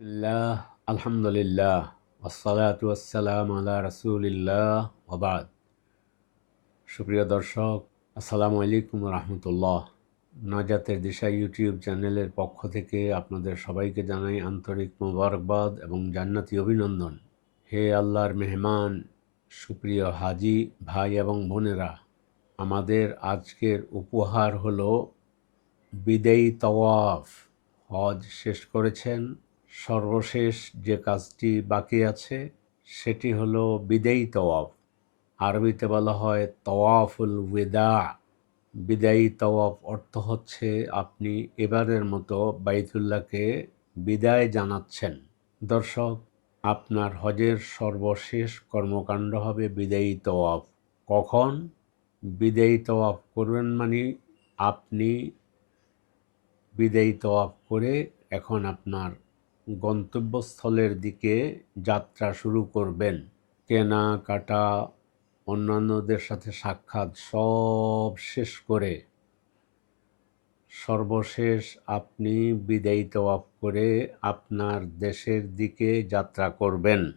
বিসমিল্লাহ আলহামদুলিল্লাহ আসসালাতু আসসালাম আলা রাসূলিল্লাহ সুপ্রিয় দর্শক, আসসালামু আলাইকুম রহমতুল্লাহ। নাজাতের দিশা ইউটিউব চ্যানেলের পক্ষ থেকে আপনাদের সবাইকে জানাই আন্তরিক মোবারকবাদ এবং জান্নাতি অভিনন্দন। হে আল্লাহর মেহমান, সুপ্রিয় হাজি, ভাই এবং বোনেরা, আমাদের আজকের উপহার হলো বিদেয়ী তওয়াফ। হজ শেষ করেছেন সর্বশেষ যে কাজটি বাকি আছে, সেটি হলো বিদায়ী তওয়াফ। আরবিতে বলা হয় তওয়াফুল ওয়েদা বিদায়ী তওয়াফ অর্থ হচ্ছে আপনি এবারের মতো বাইতুল্লাহকে বিদায় জানাচ্ছেন। দর্শক, আপনার হজের সর্বশেষ কর্মকাণ্ড হবে বিদায়ী তওয়াফ। কখন? বিদায়ী তওয়াফ করবেন মানে আপনি বিদায়ী তওয়াফ করে এখন আপনার গন্তব্যস্থলের দিকে যাত্রা শুরু করবেন। কেনাকাটা অন্যান্যদের সাথে সাক্ষাৎ সব শেষ করে। সর্বশেষ আপনি বিদায়ী তওয়াফ করে আপনার দেশের দিকে যাত্রা করবেন।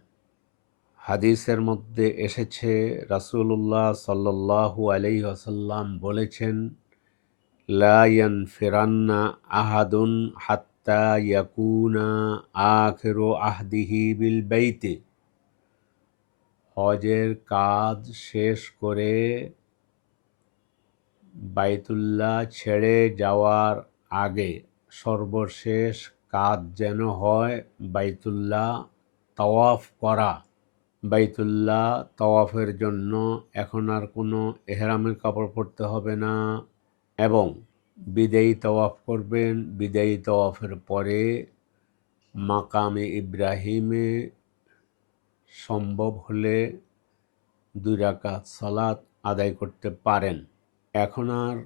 হাদিসের মধ্যে এসেছে, রাসূলুল্লাহ সাল্লাল্লাহু আলাইহি ওয়াসাল্লাম বলেছেন, লা ফেরান্না আহাদুন হাত্তা ইয়াকুনা আখিরু আহদিহি বিল বাইতে। হজের কাজ শেষ করে বাইতুল্লাহ ছেড়ে যাওয়ার আগে সর্বশেষ কাজ যেন হয় বাইতুল্লাহ তওয়াফ করা। বাইতুল্লাহ তওয়াফের জন্য এখন আর কোনো এহরামের কাপড় পরতে হবে না এবং বিদায়ী তওয়াফ করবেন। বিদায়ী তওয়াফের পরে মাকামে ইব্রাহিমে সম্ভব হলে দুই রাকাত সালাত আদায় করতে পারেন। এখন আর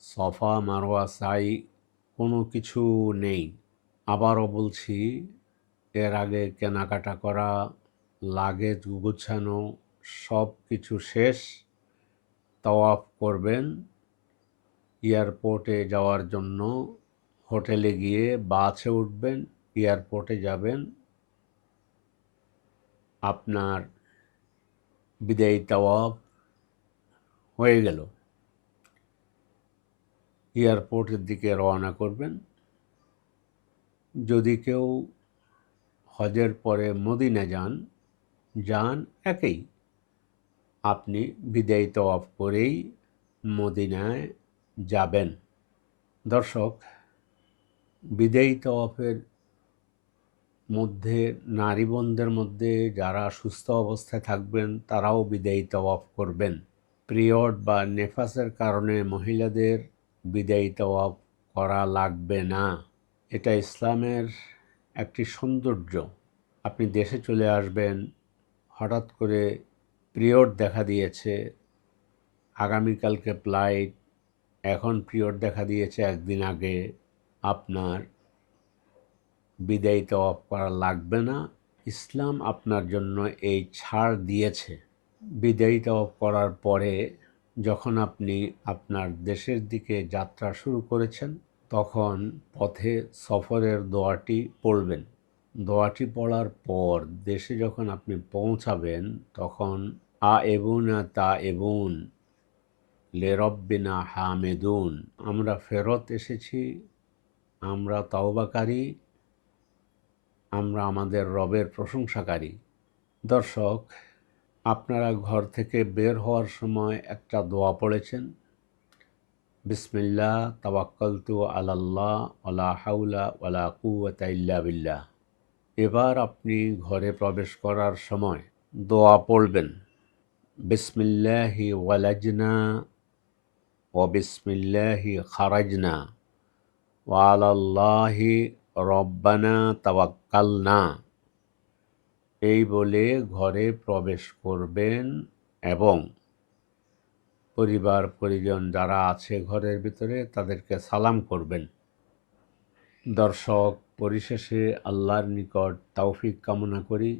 সফা মারোয়া সাই কোনো কিছু নেই। আবারও বলছি, এর আগে কেনাকাটা করা, লাগেজ গুছানো সব কিছু শেষ, তওয়াফ করবেন। এয়ারপোর্টে যাওয়ার জন্য হোটেলে গিয়ে বাসে উঠবেন, এয়ারপোর্টে যাবেন। আপনার বিদায়ী তাওয়াফ হয়ে গেল। এয়ারপোর্টের দিকে রওনা করবেন। যদি কেউ হজের পরে মদিনা যান যান একই। আপনি বিদায়ী তওয়াফ করেই মদিনায় যাবেন। দর্শক বিদেয়ী তওয়াফের মধ্যে নারী মধ্যে যারা সুস্থ অবস্থায় থাকবেন, তারাও বিদায়ী তওয়াফ করবেন। পিরিয়ড বা নেফাসের কারণে মহিলাদের বিদায়ী তওয়াফ করা লাগবে না। এটা ইসলামের একটি সৌন্দর্য। আপনি দেশে চলে আসবেন, হঠাৎ করে পিরিয়ড দেখা দিয়েছে, আগামীকালকে ফ্লাইট এখন পিরিয়ড দেখা দিয়েছে একদিন আগে। আপনার বিদায়ী তওয়াফ করা লাগবে না। ইসলাম আপনার জন্য এই ছাড় দিয়েছে। বিদায়ী তওয়াফ করার পরে যখন আপনি আপনার দেশের দিকে যাত্রা শুরু করেছেন, তখন পথে সফরের দোয়াটি পড়বেন। দোয়াটি পড়ার পর দেশে যখন আপনি পৌঁছাবেন, তখন আ এবুনা তা এবুন লেরব্বিনা হামেদুন, আমরা ফেরত এসেছি, আমরা তাওবাকারী, আমরা আমাদের রবের প্রশংসাকারী। দর্শক, আপনারা ঘর থেকে বের হওয়ার সময় একটা দোয়া পড়েছেন। বিসমিল্লা তাওয়াক্কালতু আলাল্লাহ ওলা হাউলা ওলা কুয়াতা বিল্লাহ। এবার আপনি ঘরে প্রবেশ করার সময় দোয়া পড়বেন। বিসমিল্লাহি ওয়ালাজনা ও বিসমিল্লাহি খারাজনা ওয়ালাল্লাহি রব্বানা তাওয়াক্কালনা এই বলে ঘরে প্রবেশ করবেন এবং পরিবার, পরিজন যারা আছে ঘরের ভিতরে তাদেরকে সালাম করবেন। দর্শক, পরিশেষে আল্লাহর নিকট তৌফিক কামনা করি।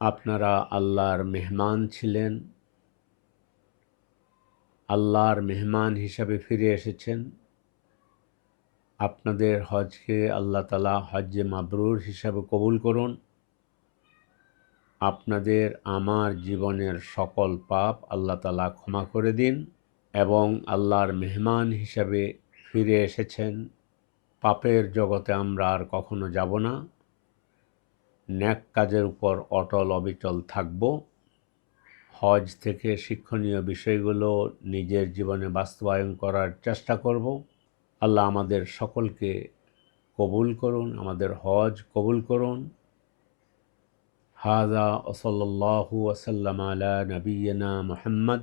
আপনারা আল্লাহর মেহমান ছিলেন। আল্লাহর মেহমান হিসাবে ফিরে এসেছেন। আপনাদের হজকে আল্লাহ তালা হজ্জে মাবরুর হিসাবে কবুল করুন। আপনাদের আমার জীবনের সকল পাপ আল্লাহ তালা ক্ষমা করে দিন এবং আল্লাহর মেহমান হিসাবে ফিরে এসেছেন। পাপের জগতে আমরা আর কখনো যাব না। ন্যাক কাজের উপর অটল অবিচল থাকব। হজ থেকে শিক্ষণীয় বিষয়গুলো নিজের জীবনে বাস্তবায়ন করার চেষ্টা করব। আল্লাহ আমাদের সকলকে কবুল করুন, আমাদের হজ কবুল করুন। হাজা ওসল্লাহু ওসাল্লাম আলা নবীনা মোহাম্মদ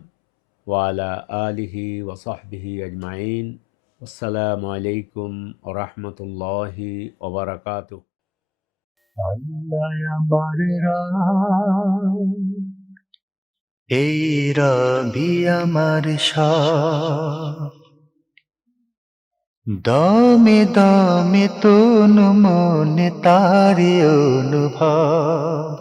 ওয়ালা আলিহি ওসহবিহি আজমাইন। আসসালামু আলাইকুম ওরহমতুল্লাহি ওবরাকাতু আল্লাহ আমার এই রবি আমার দমে দমে তনু মনে তারে অনুভব।